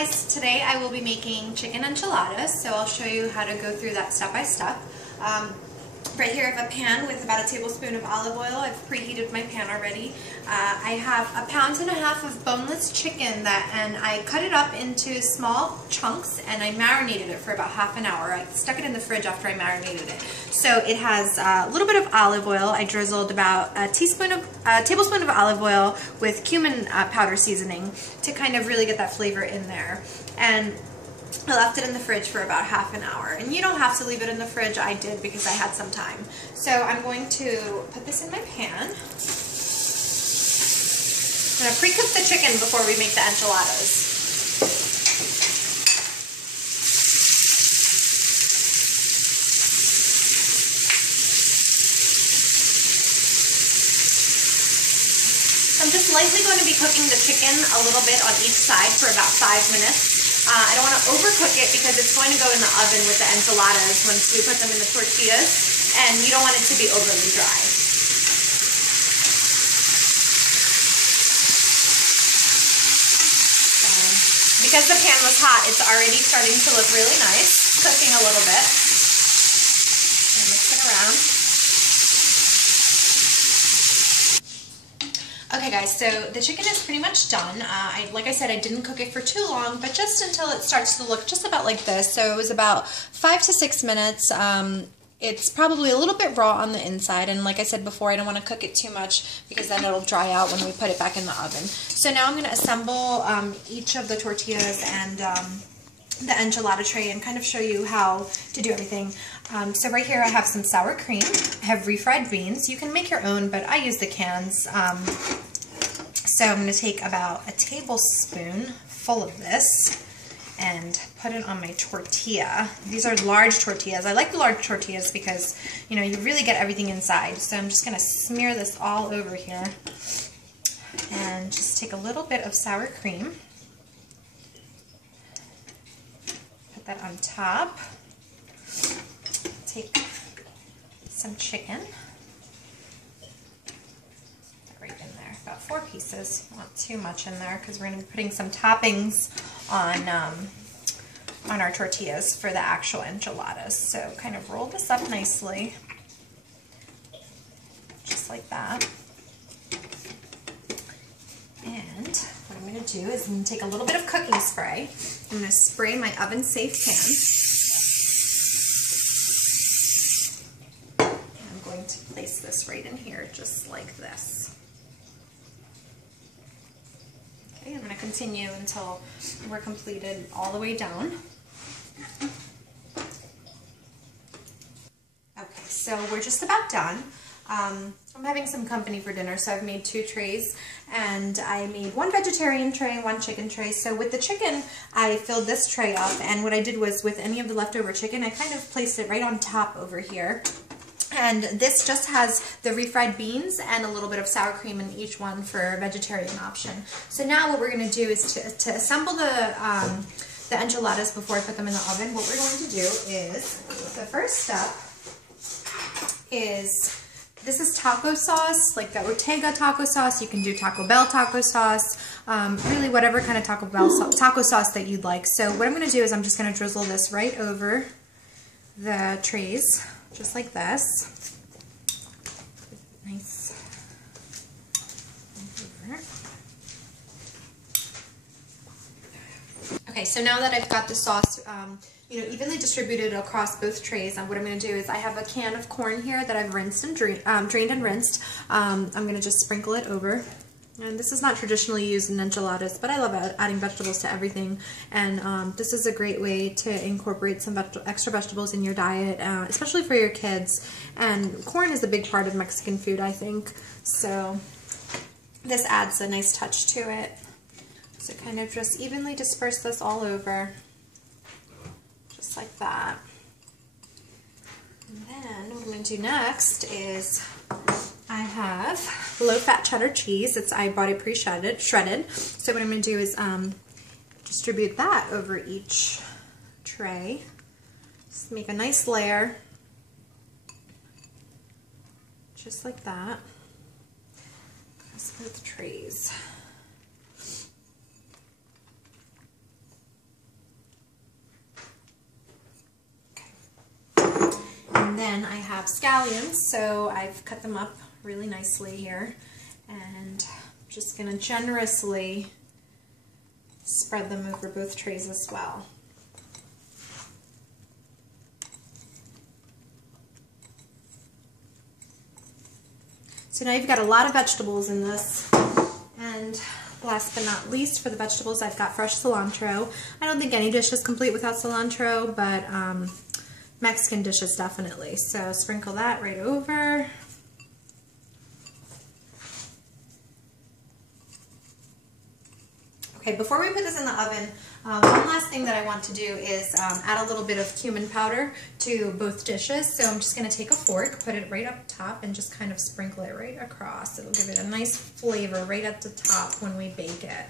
guys, today I will be making chicken enchiladas, so I'll show you how to go through that step by step. Right here I have a pan with about a tablespoon of olive oil. I've preheated my pan already. I have 1.5 pounds of boneless chicken and I cut it up into small chunks and I marinated it for about half an hour. I stuck it in the fridge after I marinated it. So it has a little bit of olive oil. I drizzled about a tablespoon of olive oil with cumin powder seasoning to kind of really get that flavor in there. And I left it in the fridge for about half an hour. And you don't have to leave it in the fridge. I did because I had some time. So I'm going to put this in my pan. I'm going to pre-cook the chicken before we make the enchiladas. So I'm just lightly going to be cooking the chicken a little bit on each side for about 5 minutes. I don't want to overcook it because it's going to go in the oven with the enchiladas once we put them in the tortillas, and you don't want it to be overly dry. Because the pan was hot, it's already starting to look really nice, cooking a little bit. And mix it around. Okay guys, so the chicken is pretty much done. Like I said, I didn't cook it for too long, but just until it starts to look just about like this. So it was about 5 to 6 minutes. It's probably a little bit raw on the inside, and like I said before, I don't want to cook it too much because then it'll dry out when we put it back in the oven. So now I'm going to assemble each of the tortillas and the enchilada tray and kind of show you how to do everything. So right here I have some sour cream, I have refried beans. You can make your own, but I use the cans. So I'm going to take about a tablespoon full of this and put it on my tortilla. These are large tortillas. I like the large tortillas because, you know, you really get everything inside. So I'm just going to smear this all over here and just take a little bit of sour cream. Put that on top. Take some chicken. Right in there, about 4 pieces. Not too much in there because we're going to be putting some toppings on our tortillas for the actual enchiladas. So kind of roll this up nicely, just like that. And what I'm going to do is I'm going to take a little bit of cooking spray. I'm going to spray my oven safe pan. And I'm going to place this right in here, just like this. Okay, I'm going to continue until we're completed all the way down. Okay, so we're just about done. I'm having some company for dinner, so I've made 2 trays, and I made 1 vegetarian tray and 1 chicken tray. So with the chicken, I filled this tray up, and what I did was with any of the leftover chicken, I kind of placed it right on top over here. And this just has the refried beans and a little bit of sour cream in each one for a vegetarian option. So now what we're going to do is to assemble the enchiladas before I put them in the oven. What we're going to do is, the first step is, this is taco sauce, like the Ortega taco sauce. You can do Taco Bell taco sauce, really whatever kind of taco sauce that you'd like. So what I'm going to do is I'm just going to drizzle this right over the trays. Just like this. Nice. Okay, so now that I've got the sauce, evenly distributed across both trays, what I'm going to do is I have a can of corn here that I've rinsed and drained and rinsed. I'm going to just sprinkle it over. And this is not traditionally used in enchiladas, but I love adding vegetables to everything. And this is a great way to incorporate some extra vegetables in your diet, especially for your kids. And corn is a big part of Mexican food, I think. So this adds a nice touch to it. So kind of just evenly disperse this all over, just like that. And then what I'm going to do next is I have low-fat cheddar cheese. I bought it pre-shredded. So what I'm going to do is distribute that over each tray. Just make a nice layer, just like that. Across both trays. And then I have scallions, so I've cut them up really nicely here. And I'm just going to generously spread them over both trays as well. So now you've got a lot of vegetables in this. And last but not least, for the vegetables, I've got fresh cilantro. I don't think any dish is complete without cilantro, but Mexican dishes definitely. So sprinkle that right over. Okay, before we put this in the oven, one last thing that I want to do is add a little bit of cumin powder to both dishes. So I'm just going to take a fork, put it right up top, and just kind of sprinkle it right across. It'll give it a nice flavor right at the top when we bake it.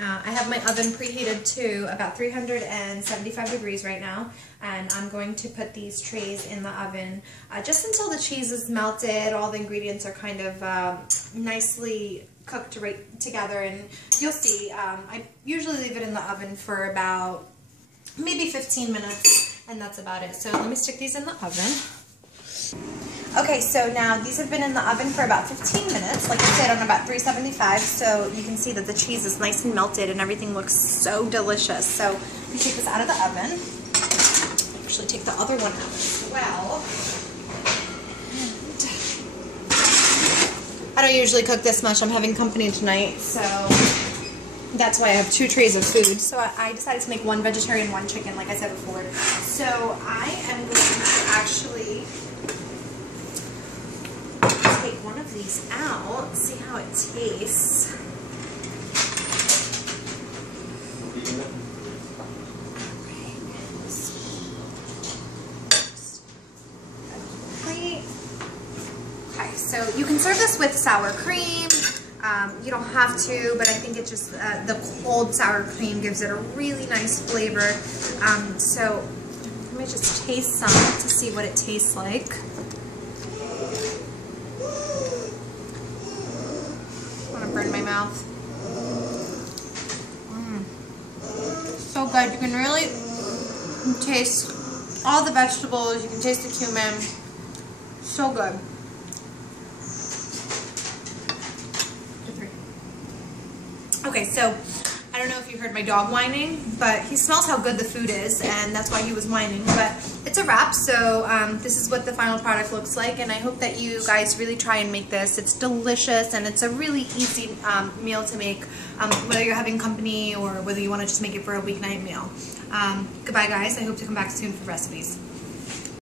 I have my oven preheated to about 375 degrees right now, and I'm going to put these trays in the oven just until the cheese is melted, all the ingredients are kind of nicely cooked right together, and you'll see I usually leave it in the oven for about maybe 15 minutes, and that's about it. So let me stick these in the oven. Okay, so now these have been in the oven for about 15 minutes, like I said, on about 375, so you can see that the cheese is nice and melted and everything looks so delicious. So you take this out of the oven. Actually take the other one out as well. I don't usually cook this much. I'm having company tonight, so that's why I have 2 trays of food. So I decided to make one vegetarian, one chicken, like I said before. So I am going to actually take one of these out, see how it tastes. Okay, so you can serve this with sour cream. You don't have to, but I think it just, the cold sour cream gives it a really nice flavor. So let me just taste some to see what it tastes like. I want to burn my mouth. So good. You can really taste all the vegetables. You can taste the cumin. So good. Okay, so I don't know if you heard my dog whining, but he smells how good the food is, and that's why he was whining. But it's a wrap, so this is what the final product looks like, and I hope that you guys really try and make this. It's delicious, and it's a really easy meal to make, whether you're having company or whether you want to just make it for a weeknight meal. Goodbye, guys. I hope to come back soon for recipes.